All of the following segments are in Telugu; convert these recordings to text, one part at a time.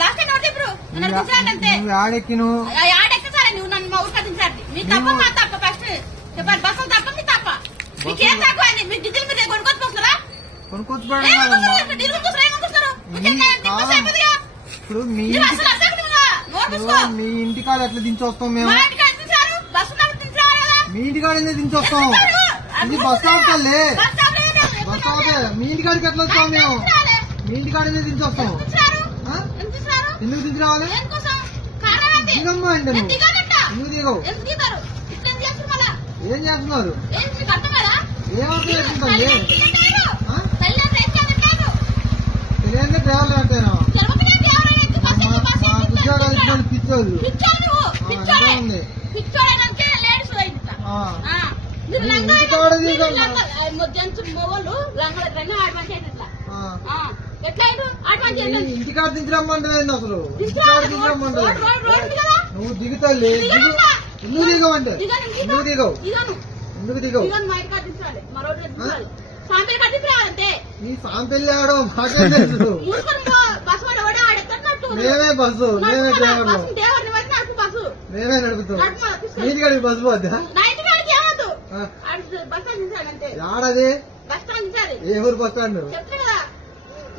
లాస్ట్ నోట్ ఇప్పుడు అంతే ఆడెక్కిను ఆడెక్కిసారా నువ్వు నన్ను మా ఊరు కట్టించారు నీ తప్ప మా తప్ప ఫస్ట్ చెప్పండి బస్సులు తప్ప మీ తప్ప మీకేం తక్కువ అండి మీరు డీజిల్ మీద కొనుక్కొచ్చుకొస్తారా కొనుక్కొచ్చుకోవడం ఇప్పుడు మీ ఇంటికాడ ఎట్లా దించొస్తాం మేము మీ ఇంటికాడ ఎందుకు దించొస్తాం ఇది బస్ స్టాప్ తల్లి బస్ స్టాప్ మీ ఇంటికాడికి ఎట్లా వస్తాం మేము మీ ఇంటికాడ ఎందుకు దించొస్తాం ఎందుకు దించి రావాలి దిగమ్మా అంటే నువ్వు ఎందుకు దిగవు ఏం చేస్తున్నారు ఏమర్థం చేస్తుందండి తెలియదు డ్రైవర్లు అంటేనా ఉద్యోగాలు ఇచ్చిన పిచ్చోళ్ళు ఉంది ఇంటికాడ దించరమ్మంటలేదు అసలు ఇంటికాడ దించరమ్మంటలేదు నువ్వు దిగుతాలి ఎందుకు దిగవంటే ఎందుకు దిగవు ఎందుకు దిగవు నీ సాంపెల్లి ఆడో మాకే తెలుసు మేమే బస్సు మేమే డ్రైవర్లు మేమే నడుపుతాం ఇంటికాడికి బస్సు పోద్దా ఆడది ఏ ఊరు బస్ స్టాండ్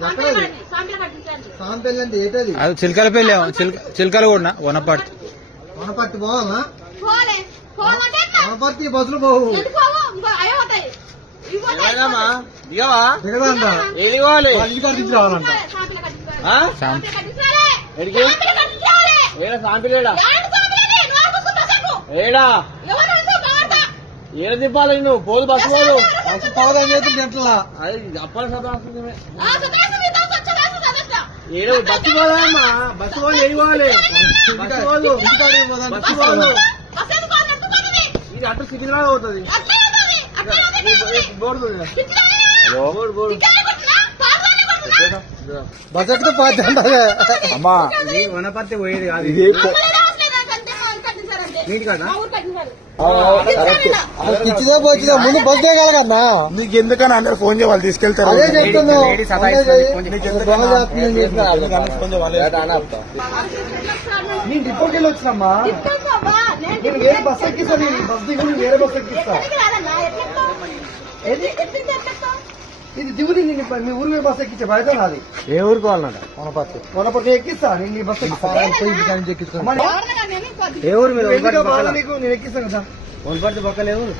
ఎక్కడది సాంపెల్లి అంటే ఏంటది అది చిలకలపల్లి చిలకలు కూడా వనపర్తి వనపర్తి పోవాలా వనపర్తి బస్సులు పోవు దిగదంట ఇంటికాడ దించి రావాలంట ఏడా ఏడ దింపాలి నువ్వు పోదు బస్సు పోదు బస్సు పోదని చెప్పి గంటలా అది అప్పటి ఏడు బస్సు పోదమ్మా బస్సు పోదు ఏది పోవాలి బస్సు పోదు బస్సు పోదు ఇది అటు సికింద్రాబాద్ పోతుంది బోర్డు బోర్డు బస్ ఎక్కితే పోతే అమ్మా వనపర్తి పోయేది కాదు ఇచ్చిదే పోతుందా ముందు బస్ దిగలగన్నా నీకు ఎందుకని అందరు ఫోన్ చేయాలి తీసుకెళ్తారు అదే చెప్తున్నావు నేను డిపోకి వెళ్ళి వచ్చినమ్మా నేను వేరే బస్ ఎక్కిస్తా నేను బస్ దిగు వేరే బస్ ఎక్కిస్తా ఇది దిగుది నేను మీ ఊరు బస్ ఎక్కించే బయట నాది ఏ ఊరికి వాళ్ళ వనపర్తి ఎక్కిస్తా నేను నీ బస్ ఎక్కిస్తా ఏ ఊరు మీరు నీకు నేను ఎక్కిస్తాను కదా వనపర్తి పక్కలే ఊరు